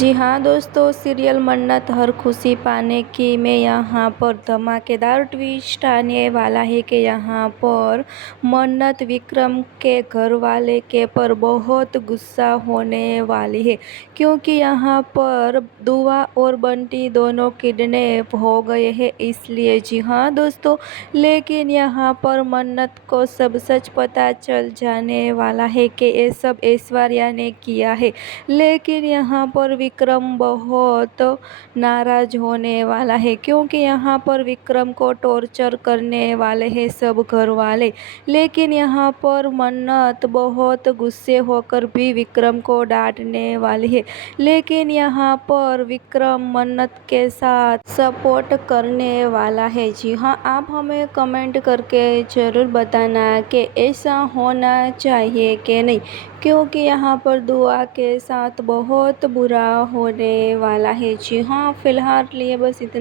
जी हाँ दोस्तों, सीरियल मन्नत हर खुशी पाने की में यहाँ पर धमाकेदार ट्विस्ट आने वाला है कि यहाँ पर मन्नत विक्रम के घर वाले के पर बहुत गुस्सा होने वाली है, क्योंकि यहाँ पर दुआ और बंटी दोनों किडनैप हो गए हैं। इसलिए जी हाँ दोस्तों, लेकिन यहाँ पर मन्नत को सब सच पता चल जाने वाला है कि ये सब ऐश्वर्या ने किया है। लेकिन यहाँ पर विक्रम बहुत नाराज होने वाला है, क्योंकि यहाँ पर विक्रम को टॉर्चर करने वाले हैं सब घर वाले। लेकिन यहाँ पर मन्नत बहुत गुस्से होकर भी विक्रम को डांटने वाली है। लेकिन यहाँ पर विक्रम मन्नत के साथ सपोर्ट करने वाला है। जी हाँ, आप हमें कमेंट करके ज़रूर बताना कि ऐसा होना चाहिए कि नहीं, क्योंकि यहाँ पर दुआ के साथ बहुत बुरा होने वाला है। जी हाँ, फिलहाल लिए बस इतना।